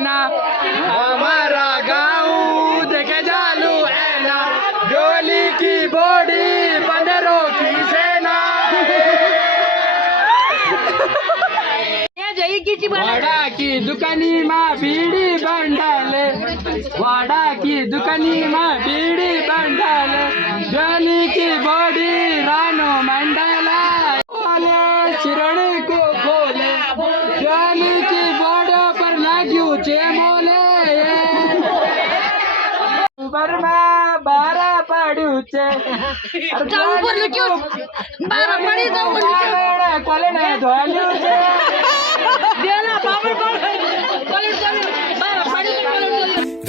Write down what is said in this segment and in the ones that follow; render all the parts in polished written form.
ना हमारा गाँव देखे जालू है ना डोली की बॉडी बंदरों की सेना वाड़ा की दुकानी माँ बीड़ी बंडाले वाड़ा की दुकानी माँ बीड़ी बंडाले डोली की बॉडी रानो मंडला चिरण को खोले डोली की बॉडी पर लाग्यू चे मोले बरमा बारा पड़ू चे बारा पड़ी तो कोले ने धोलू चे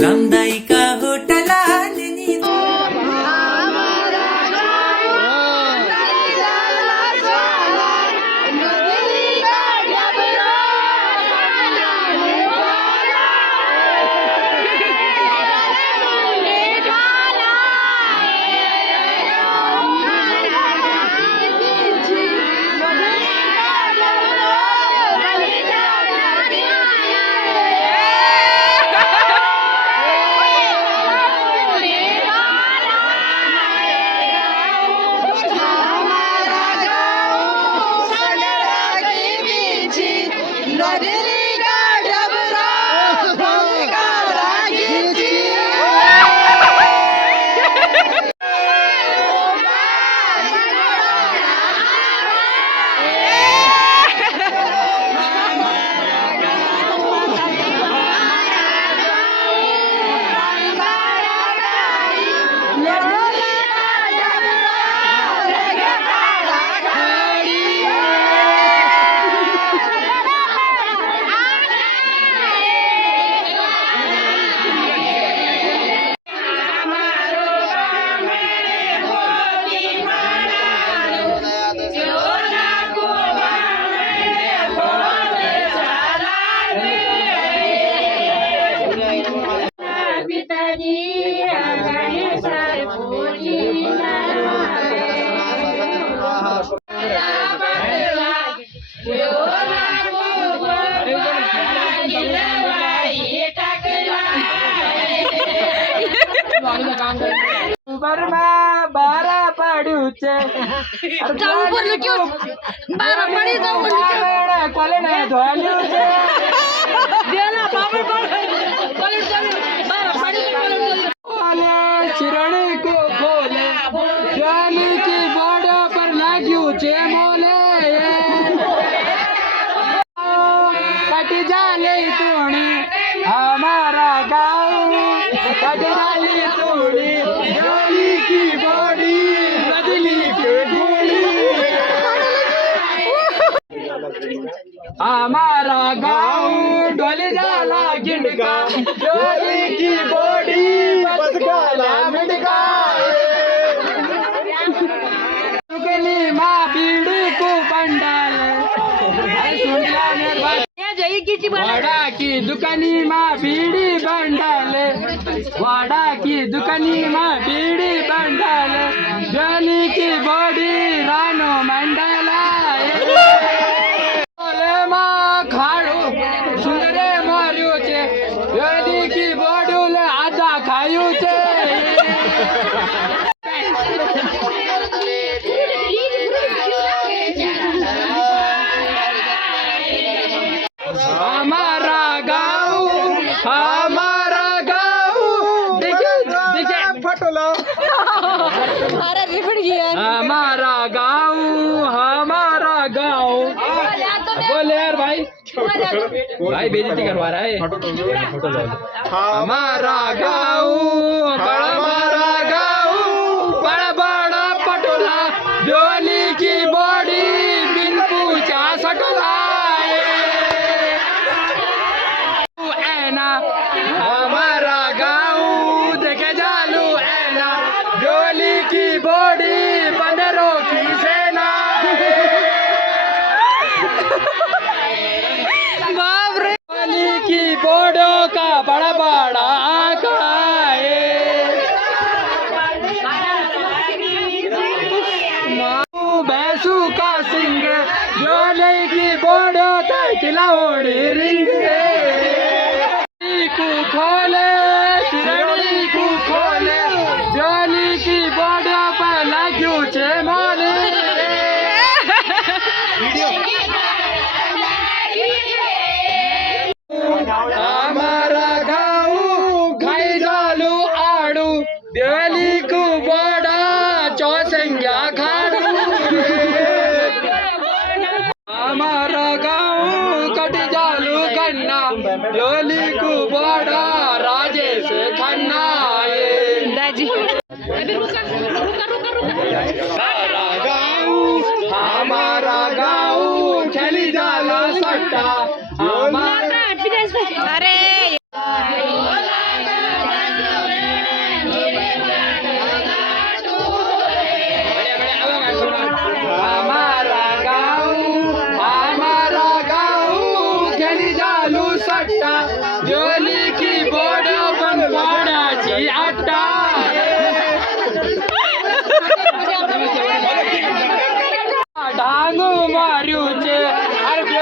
रामदाई का होटल बरमा बारा पड़ू चे बारा पड़ी तो कोले ने धोलू चे चिरण को खोले डोली की बॉडी पर लाग्यू चे मोले कट जाले तूणी हमारा गाँव कट जाले तूणी डोली की बॉडी बदली के गोली हमारा गाँव डोली जाला गिंडका डोली की बॉडी बस गाला मिंडका दुकानी माँ बीड़ी को बंडाल वाड़ा की दुकानी माँ बीड़ी बंडाले वाड़ा की दुकानी माँ बीड़ी बंडाले डोली की बॉडी रानो मंडला माँ खाड़ू सुंदरे मार्यो छे डोली की बॉडी आधा खायू छे हमारा गाँव देखिए फटोला हमारा गाँव बोले यार भाई बेइज्जती करवा रहा है हमारा गाँव बड़ा बड़ा पटोला डोली की बॉडी बिन पूछा सटोला हमारा गाँव देखे जालू है ना डोली की बॉडी बंदरों की सेना डोली की बॉडों का बड़ा बड़ा आँखा है डोली को बड़ा राजेश खन्ना ये दाजी अभी रुका रुका रुका रुका हमारा गाँव खेली जाला सट्टा हमारा अरे हमारा गाँव खेली जालू सट्टा डोली की बोर्ड पण पाण्याची आट्टा डांगू मारूचे अरे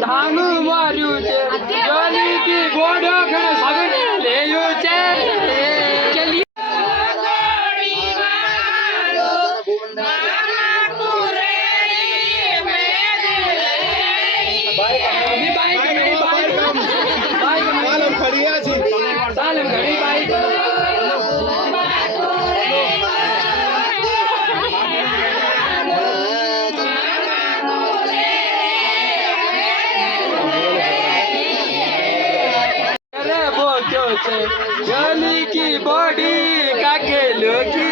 ढांगू मारूचे डोली की बोर्ड खड़े सगने लेयूचे चलिए सालम घड़ी बाइक गली की बॉडी का खेलो की